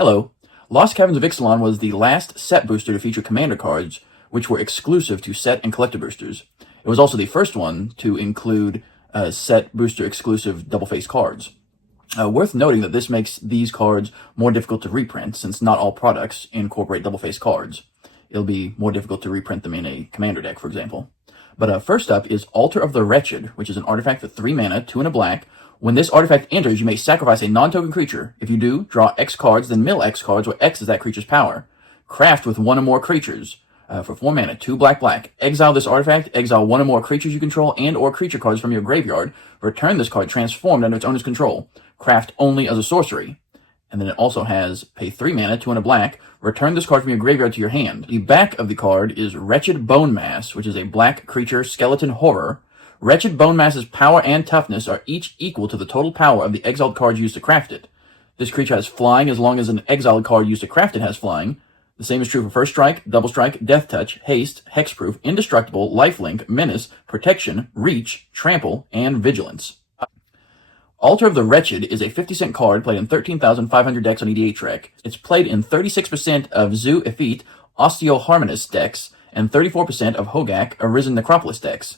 Hello. Lost Caverns of Ixalan was the last set booster to feature commander cards, which were exclusive to set and collector boosters. It was also the first one to include set booster exclusive double-face cards. Worth noting that this makes these cards more difficult to reprint, since not all products incorporate double-face cards. It'll be more difficult to reprint them in a commander deck, for example. But first up is Altar of the Wretched, which is an artifact for 3 mana, 2 and a black. When this artifact enters, you may sacrifice a non-token creature. If you do, draw X cards, then mill X cards, where X is that creature's power. Craft with 1 or more creatures. For 4 mana, 2 black. Exile this artifact, exile 1 or more creatures you control and or creature cards from your graveyard. Return this card transformed under its owner's control. Craft only as a sorcery. And then it also has pay 3 mana, 2 and a black. Return this card from your graveyard to your hand. The back of the card is Wretched Bone Mass, which is a black creature skeleton horror. Wretched Bone Mass's power and toughness are each equal to the total power of the exiled cards used to craft it. This creature has flying as long as an exiled card used to craft it has flying. The same is true for First Strike, Double Strike, Death Touch, Haste, Hexproof, Indestructible, Lifelink, Menace, Protection, Reach, Trample, and Vigilance. Altar of the Wretched is a 50-cent card played in 13,500 decks on EDH. It's played in 36% of Zoo Effete Osteoharmonist decks and 34% of Hogak Arisen Necropolis decks.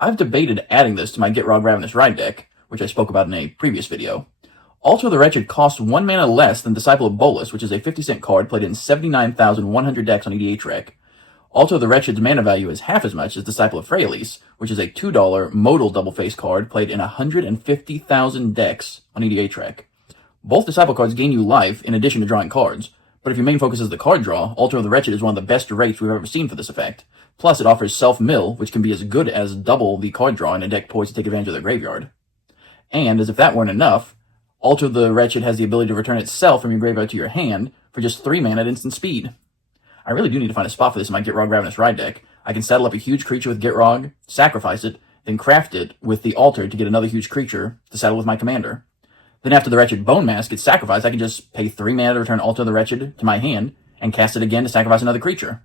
I've debated adding this to my Gitrog Ravenous Ride deck, which I spoke about in a previous video. Altar of the Wretched costs 1 mana less than Disciple of Bolas, which is a 50-cent card played in 79,100 decks on EDH. Altar of the Wretched's mana value is half as much as Disciple of Freyalise, which is a $2 modal double-face card played in 150,000 decks on EDH. Both Disciple cards gain you life in addition to drawing cards, but if your main focus is the card draw, Altar of the Wretched is one of the best rates we've ever seen for this effect. Plus, it offers self-mill, which can be as good as double the card draw in a deck poised to take advantage of their graveyard. And, as if that weren't enough, Altar of the Wretched has the ability to return itself from your graveyard to your hand for just 3 mana at instant speed. I really do need to find a spot for this in my Gitrog Ravenous Ride deck. I can saddle up a huge creature with Gitrog, sacrifice it, then craft it with the Altar to get another huge creature to saddle with my commander. Then after the Wretched Bone Mass gets sacrificed, I can just pay 3 mana to return Altar of the Wretched to my hand and cast it again to sacrifice another creature.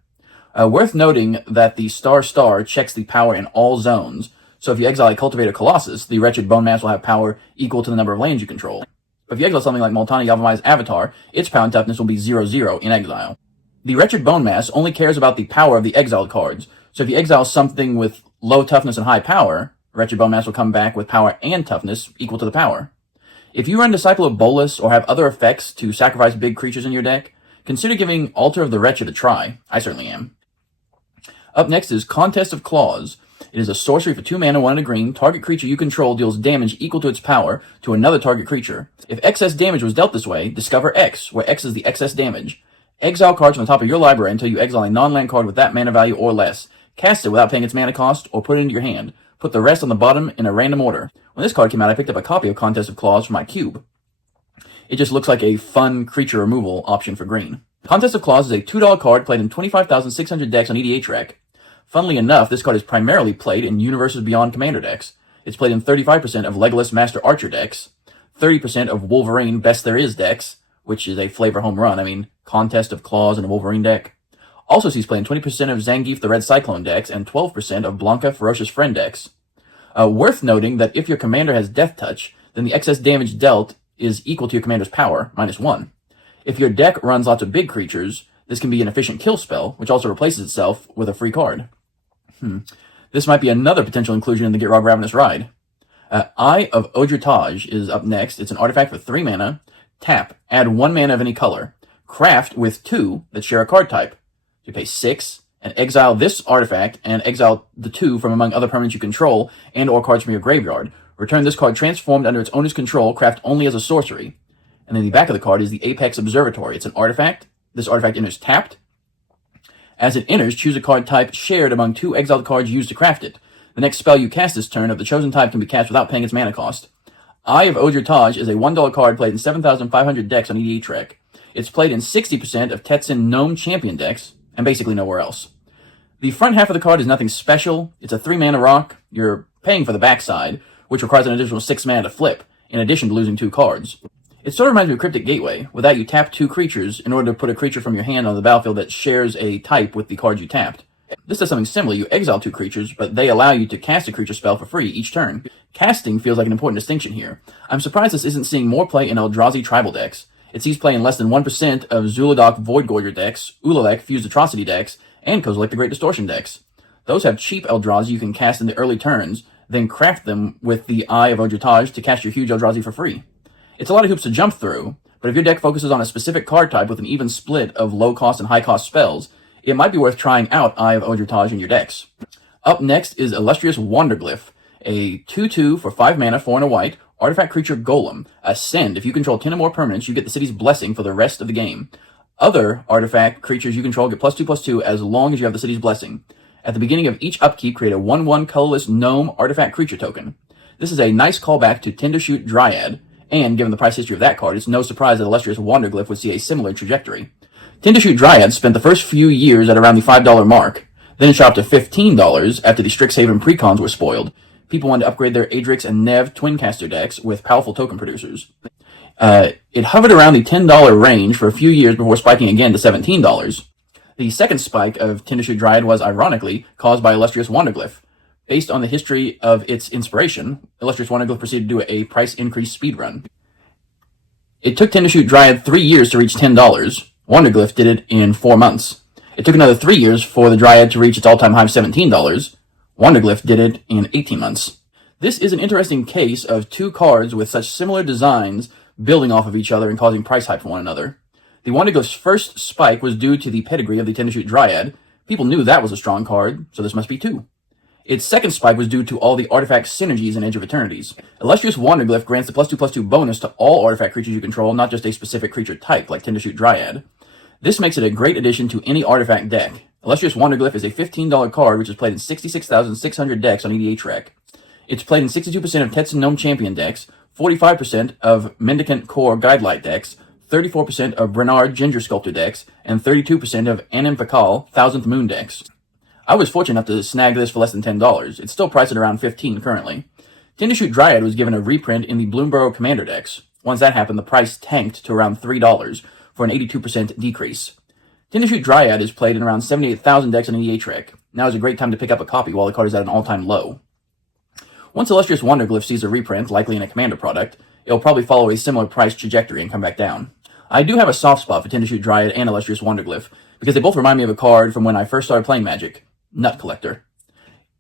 Worth noting that the star checks the power in all zones, so if you exile a Cultivator Colossus, the Wretched Bone Mass will have power equal to the number of lands you control. But if you exile something like Multani Yavimai's Avatar, its power and toughness will be 0/0 in exile. The Wretched Bone Mass only cares about the power of the exiled cards, so if you exile something with low toughness and high power, Wretched Bone Mass will come back with power and toughness equal to the power. If you run Disciple of Bolas or have other effects to sacrifice big creatures in your deck, consider giving Altar of the Wretched a try. I certainly am. Up next is Contest of Claws. It is a sorcery for 2 mana, 1 and a green. Target creature you control deals damage equal to its power to another target creature. If excess damage was dealt this way, discover X, where X is the excess damage. Exile cards from the top of your library until you exile a non-land card with that mana value or less. Cast it without paying its mana cost, or put it into your hand. Put the rest on the bottom in a random order. When this card came out, I picked up a copy of Contest of Claws for my cube. It just looks like a fun creature removal option for green. Contest of Claws is a $2 card played in 25,600 decks on EDH. Funnily enough, this card is primarily played in Universes Beyond Commander decks. It's played in 35% of Legolas Master Archer decks, 30% of Wolverine Best There Is decks, which is a flavor home run. Contest of Claws in a Wolverine deck. Also sees play in 20% of Zangief the Red Cyclone decks and 12% of Blanca Ferocious Friend decks. Worth noting that if your commander has Death Touch, then the excess damage dealt is equal to your commander's power, -1. If your deck runs lots of big creatures, this can be an efficient kill spell, which also replaces itself with a free card. This might be another potential inclusion in the Gitrog Ravenous Ride. Eye of Odritage is up next. It's an artifact for 3 mana. Tap, add 1 mana of any color. Craft with 2 that share a card type. You pay 6 and exile this artifact and exile the 2 from among other permanents you control and or cards from your graveyard. Return this card transformed under its owner's control, craft only as a sorcery. And then the back of the card is the Apex Observatory. It's an artifact. This artifact enters tapped. As it enters, choose a card type shared among 2 exiled cards used to craft it. The next spell you cast this turn of the chosen type can be cast without paying its mana cost. Eye of Odritage is a $1 card played in 7,500 decks on EDH. It's played in 60% of Tetsun Gnome Champion decks, and basically nowhere else. The front half of the card is nothing special. It's a 3 mana rock. You're paying for the backside, which requires an additional 6 mana to flip, in addition to losing 2 cards. It sort of reminds me of Cryptic Gateway. With that, you tap 2 creatures in order to put a creature from your hand on the battlefield that shares a type with the card you tapped. This does something similar. You exile 2 creatures, but they allow you to cast a creature spell for free each turn. Casting feels like an important distinction here. I'm surprised this isn't seeing more play in Eldrazi tribal decks. It sees play in less than 1% of Zul'Adok Void Gorger decks, Ulalek Fused Atrocity decks, and Kozilek the Great Distortion decks. Those have cheap Eldrazi you can cast in the early turns, then craft them with the Eye of Oj'Taj to cast your huge Eldrazi for free. It's a lot of hoops to jump through, but if your deck focuses on a specific card type with an even split of low-cost and high-cost spells, it might be worth trying out Eye of Oj'Taj in your decks. Up next is Illustrious Wanderglyph, a 2/2 for 5 mana, 4 and a white, artifact creature golem. Ascend. If you control 10 or more permanents, you get the city's blessing for the rest of the game. Other artifact creatures you control get +2/+2 as long as you have the city's blessing. At the beginning of each upkeep, create a 1/1 colorless gnome artifact creature token. This is a nice callback to Tindershoot Dryad, and given the price history of that card, it's no surprise that Illustrious Wanderglyph would see a similar trajectory. Tindershoot Dryad spent the first few years at around the $5 mark, then it shot up to $15 after the Strixhaven precons were spoiled. People wanted to upgrade their Adrix and Nev Twincaster decks with powerful token producers. It hovered around the $10 range for a few years before spiking again to $17. The second spike of Tindershoot Dryad was, ironically, caused by Illustrious Wanderglyph. Based on the history of its inspiration, Illustrious Wanderglyph proceeded to do a price increase speedrun. It took Tindershoot Dryad 3 years to reach $10. Wanderglyph did it in 4 months. It took another 3 years for the Dryad to reach its all-time high of $17. Wanderglyph did it in 18 months. This is an interesting case of two cards with such similar designs building off of each other and causing price hype for one another. The Wanderglyph's first spike was due to the pedigree of the Tindershoot Dryad. People knew that was a strong card, so this must be two. Its second spike was due to all the artifact synergies in Edge of Eternities. Illustrious Wanderglyph grants the +2/+2 bonus to all artifact creatures you control, not just a specific creature type, like Tindershoot Dryad. This makes it a great addition to any artifact deck. Illustrious Wanderglyph is a $15 card which is played in 66,600 decks on EDHREC. It's played in 62% of Tetsun Gnome Champion decks, 45% of Mendicant Core Guidelight decks, 34% of Bernard Ginger Sculptor decks, and 32% of Anim Fakal Thousandth Moon decks. I was fortunate enough to snag this for less than $10. It's still priced at around $15 currently. Tindershoot Dryad was given a reprint in the Bloomborough Commander decks. Once that happened, the price tanked to around $3 for an 82% decrease. Tindershoot Dryad is played in around 78,000 decks on EDHREC. Now is a great time to pick up a copy while the card is at an all-time low. Once Illustrious Wanderglyph sees a reprint, likely in a Commander product, it'll probably follow a similar price trajectory and come back down. I do have a soft spot for Tindershoot Dryad and Illustrious Wanderglyph, because they both remind me of a card from when I first started playing Magic, Nut Collector.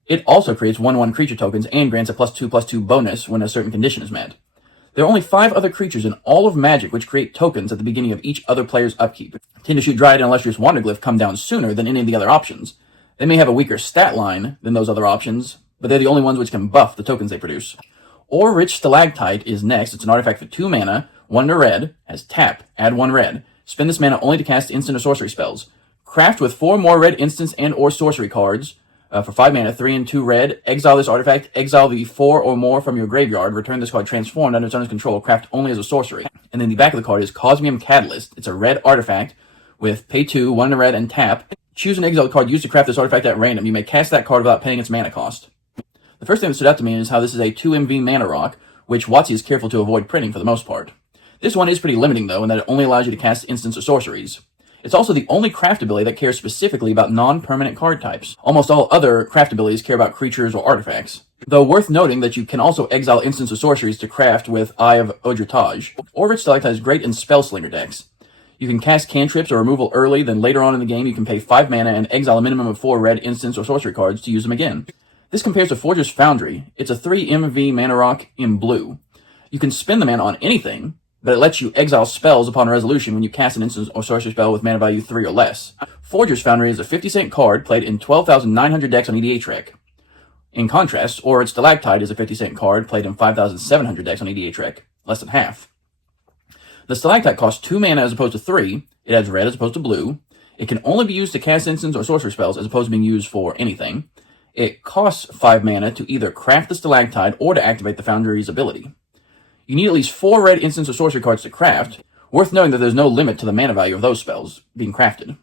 It also creates 1/1 creature tokens and grants a +2/+2 bonus when a certain condition is met. There are only 5 other creatures in all of Magic which create tokens at the beginning of each other player's upkeep. Tindershoot Dryad and Illustrious Wanderglyph come down sooner than any of the other options. They may have a weaker stat line than those other options, but they're the only ones which can buff the tokens they produce. Or Rich Stalactite is next. It's an artifact for 2 mana, 1 to red, has tap, add 1 red. Spend this mana only to cast instant or sorcery spells. Craft with 4 more red instants and or sorcery cards. For 5 mana, 3 and 2 red, exile this artifact, exile the 4 or more from your graveyard, return this card transformed under its owner's control, craft only as a sorcery. And then the back of the card is Cosmium Catalyst. It's a red artifact with pay 2, 1 to red, and tap. Choose an exiled card used to craft this artifact at random. You may cast that card without paying its mana cost. The first thing that stood out to me is how this is a 2 MV mana rock, which WotC is careful to avoid printing for the most part. This one is pretty limiting though, in that it only allows you to cast instants or sorceries. It's also the only craft ability that cares specifically about non-permanent card types. Almost all other craft abilities care about creatures or artifacts. Though worth noting that you can also exile instants or sorceries to craft with Eye of Oj'Taj. Or Rich Stalactite is great in Spellslinger decks. You can cast cantrips or removal early, then later on in the game you can pay 5 mana and exile a minimum of 4 red instants or sorcery cards to use them again. This compares to Forger's Foundry. It's a 3 MV mana rock in blue. You can spend the mana on anything, but it lets you exile spells upon resolution when you cast an instant or sorcery spell with mana value 3 or less. Forger's Foundry is a 50-cent card played in 12,900 decks on EDHREC. In contrast, Its Stalactite is a 50-cent card played in 5,700 decks on EDHREC, less than half. The Stalactite costs 2 mana as opposed to 3, it adds red as opposed to blue, it can only be used to cast instants or sorcery spells as opposed to being used for anything, it costs 5 mana to either craft the Stalactite or to activate the Foundry's ability. You need at least 4 red instants or sorcery cards to craft. Worth noting that there's no limit to the mana value of those spells being crafted.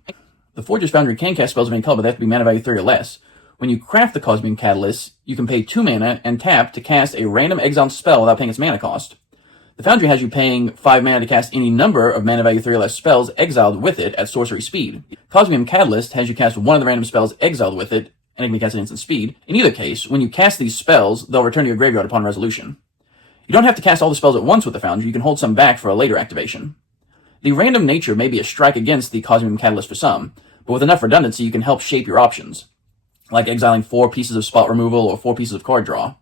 The Forger's Foundry can cast spells of any color, but they have to be mana value 3 or less. When you craft the Cosmium Catalyst, you can pay 2 mana and tap to cast a random exiled spell without paying its mana cost. The Foundry has you paying 5 mana to cast any number of mana value 3 or less spells exiled with it at sorcery speed. Cosmium Catalyst has you cast one of the random spells exiled with it, and it can be cast at instant speed. In either case, when you cast these spells, they'll return to your graveyard upon resolution. You don't have to cast all the spells at once with the Foundry, you can hold some back for a later activation. The random nature may be a strike against the Cosmium Catalyst for some, but with enough redundancy you can help shape your options, like exiling 4 pieces of spot removal or 4 pieces of card draw.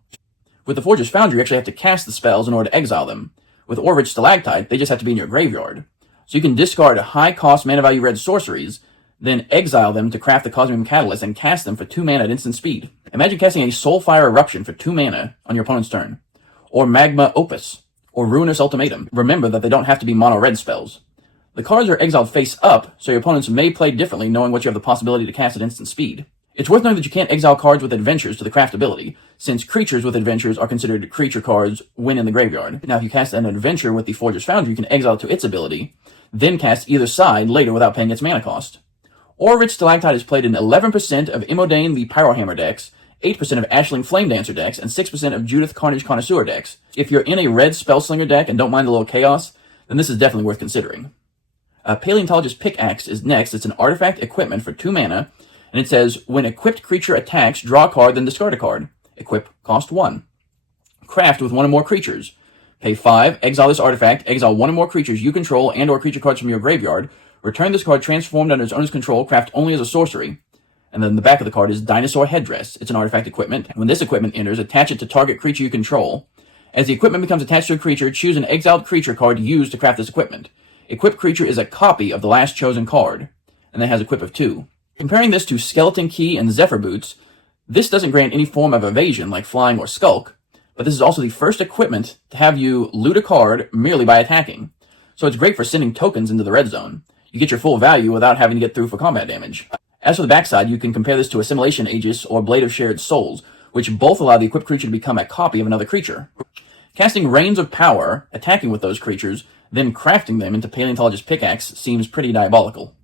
With the Forger's Foundry, you actually have to cast the spells in order to exile them. With Ore-Rich Stalactite, they just have to be in your graveyard. So you can discard high-cost mana value red sorceries, then exile them to craft the Cosmium Catalyst and cast them for 2 mana at instant speed. Imagine casting a Soulfire Eruption for 2 mana on your opponent's turn, or Magma Opus, or Ruinous Ultimatum. Remember that they don't have to be mono-red spells. The cards are exiled face up, so your opponents may play differently knowing what you have the possibility to cast at instant speed. It's worth noting that you can't exile cards with adventures to the craft ability, since creatures with adventures are considered creature cards when in the graveyard. Now, if you cast an adventure with the Forger's Foundry, you can exile it to its ability, then cast either side later without paying its mana cost. Ore-Rich Stalactite is played in 11% of Imodain the Pyrohammer decks, 8% of Ashling Flame Dancer decks, and 6% of Judith Carnage Connoisseur decks. If you're in a red Spellslinger deck and don't mind a little chaos, then this is definitely worth considering. Paleontologist Pickaxe is next. It's an artifact equipment for 2 mana, and it says, when equipped creature attacks, draw a card, then discard a card. Equip, cost 1. Craft with 1 or more creatures. Pay 5, exile this artifact, exile 1 or more creatures you control and or creature cards from your graveyard, return this card transformed under its owner's control, craft only as a sorcery. And then the back of the card is Dinosaur Headdress. It's an artifact equipment. When this equipment enters, attach it to target creature you control. As the equipment becomes attached to a creature, choose an exiled creature card used to craft this equipment. Equipped creature is a copy of the last chosen card, and then has equip of 2. Comparing this to Skeleton Key and Zephyr Boots, this doesn't grant any form of evasion like flying or skulk, but this is also the first equipment to have you loot a card merely by attacking. So it's great for sending tokens into the red zone. You get your full value without having to get through for combat damage. As for the backside, you can compare this to Assimilation Aegis or Blade of Shared Souls, which both allow the equipped creature to become a copy of another creature. Casting Reigns of Power, attacking with those creatures, then crafting them into Paleontologist Pickaxe seems pretty diabolical.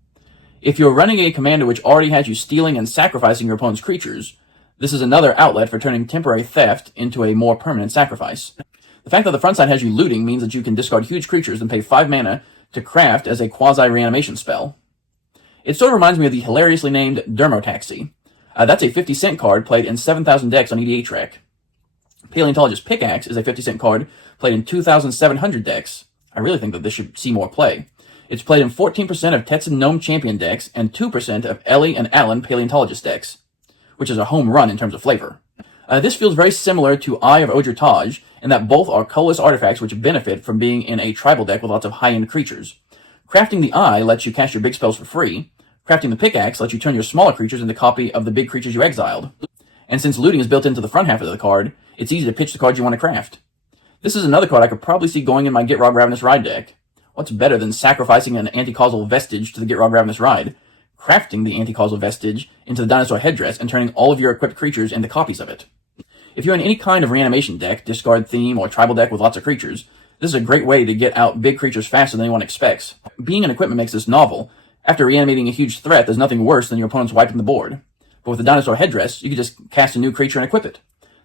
If you're running a commander which already has you stealing and sacrificing your opponent's creatures, this is another outlet for turning temporary theft into a more permanent sacrifice. The fact that the front side has you looting means that you can discard huge creatures and pay 5 mana to craft as a quasi-reanimation spell. It sort of reminds me of the hilariously named Dermotaxi. That's a 50-cent card played in 7,000 decks on EDH Rec. Paleontologist Pickaxe is a 50-cent card played in 2,700 decks. I really think that this should see more play. It's played in 14% of Tetsun Gnome Champion decks and 2% of Ellie and Alan Paleontologist decks, which is a home run in terms of flavor. This feels very similar to Eye of Odra Taj, in that both are colorless artifacts which benefit from being in a tribal deck with lots of high-end creatures. Crafting the Eye lets you cast your big spells for free. Crafting the Pickaxe lets you turn your smaller creatures into a copy of the big creatures you exiled. And since looting is built into the front half of the card, it's easy to pitch the cards you want to craft. This is another card I could probably see going in my Gitrog Ravenous Ride deck. What's better than sacrificing an anti-causal vestige to the Gitrog Ravenous Ride, crafting the anti-causal vestige into the Dinosaur Headdress, and turning all of your equipped creatures into copies of it? If you're in any kind of reanimation deck, discard theme, or tribal deck with lots of creatures, this is a great way to get out big creatures faster than anyone expects. Being an equipment makes this novel. After reanimating a huge threat, there's nothing worse than your opponent's wiping the board. But with the Dinosaur Headdress, you can just cast a new creature and equip it.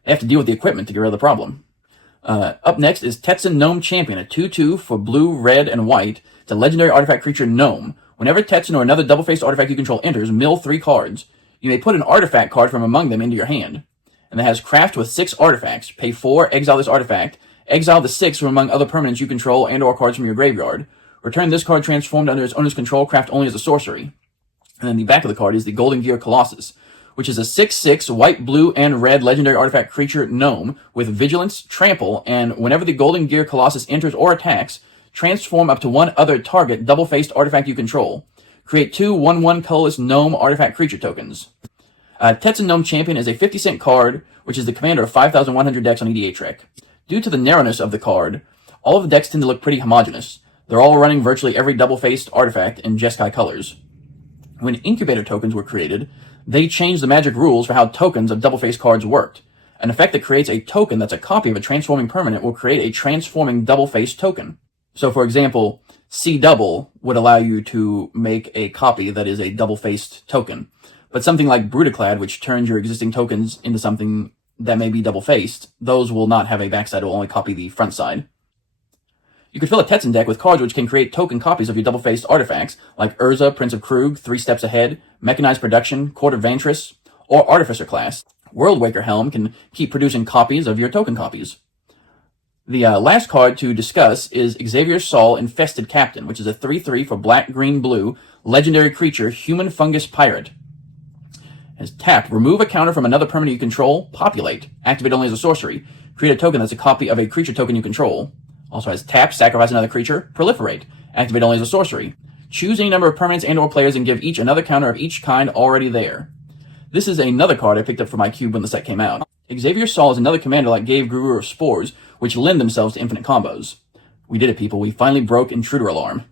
They have to deal with the equipment to get rid of the problem. Up next is Tetsun Gnome Champion, a 2/2 for blue, red, and white. It's a legendary artifact creature Gnome. Whenever Tetsun or another double-faced artifact you control enters, mill 3 cards. You may put an artifact card from among them into your hand. And it has craft with 6 artifacts. Pay 4, exile this artifact. Exile the 6 from among other permanents you control and or cards from your graveyard. Return this card transformed under its owner's control, craft only as a sorcery. And then the back of the card is the Golden Gear Colossus, which is a 6/6 white, blue, and red legendary artifact creature gnome with vigilance, trample, and whenever the Golden Gear Colossus enters or attacks, transform up to 1 other target double-faced artifact you control. Create 2 1/1 colorless gnome artifact creature tokens. Tetsun Gnome Champion is a 50-cent card, which is the commander of 5,100 decks on EDH Rec. Due to the narrowness of the card, all of the decks tend to look pretty homogeneous. They're all running virtually every double-faced artifact in Jeskai colors. When incubator tokens were created, they changed the magic rules for how tokens of double-faced cards worked. An effect that creates a token that's a copy of a transforming permanent will create a transforming double-faced token. So, for example, C-Double would allow you to make a copy that is a double-faced token. But something like Brutaclad, which turns your existing tokens into something that may be double-faced, those will not have a backside, it will only copy the front side. You could fill a Tetsun deck with cards which can create token copies of your double-faced artifacts, like Urza, Prince of Krug, 3 Steps Ahead, Mechanized Production, Court of Ventress, or Artificer class. Worldwaker Helm can keep producing copies of your token copies. The last card to discuss is Xavier Sol Infested Captain, which is a 3/3 for black, green, blue, legendary creature, human fungus pirate. As tapped, remove a counter from another permanent you control, populate, activate only as a sorcery, create a token that's a copy of a creature token you control. Also has tap, sacrifice another creature, proliferate, activate only as a sorcery. Choose any number of permanents and or players and give each another counter of each kind already there. This is another card I picked up for my cube when the set came out. Xavier Sol is another commander like Gave Guru of Spores, which lend themselves to infinite combos. We did it, people. We finally broke Intruder Alarm.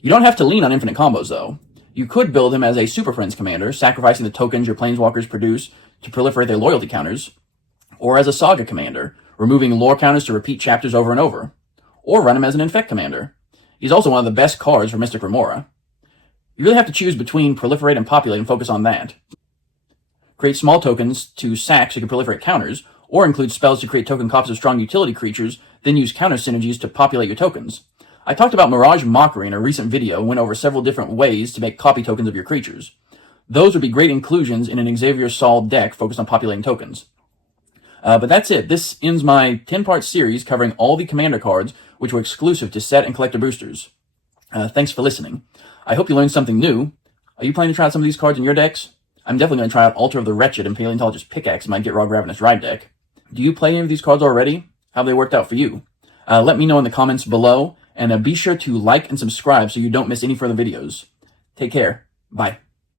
You don't have to lean on infinite combos, though. You could build him as a Super Friends commander, sacrificing the tokens your planeswalkers produce to proliferate their loyalty counters, or as a Saga commander, removing lore counters to repeat chapters over and over, or run him as an Infect commander. He's also one of the best cards for Mystic Remora. You really have to choose between proliferate and populate and focus on that. Create small tokens to sack so you can proliferate counters, or include spells to create token copies of strong utility creatures, then use counter synergies to populate your tokens. I talked about Mirage Mockery in a recent video and went over several different ways to make copy tokens of your creatures. Those would be great inclusions in an Xavier Sol deck focused on populating tokens. But that's it. This ends my 10-part series covering all the commander cards which were exclusive to set and collector boosters. Thanks for listening. I hope you learned something new. Are you planning to try out some of these cards in your decks? I'm definitely going to try out Altar of the Wretched and Paleontologist Pickaxe in my Get Raw Ravenous Ride deck. Do you play any of these cards already? How have they worked out for you? Let me know in the comments below, and be sure to like and subscribe so you don't miss any further videos. Take care. Bye.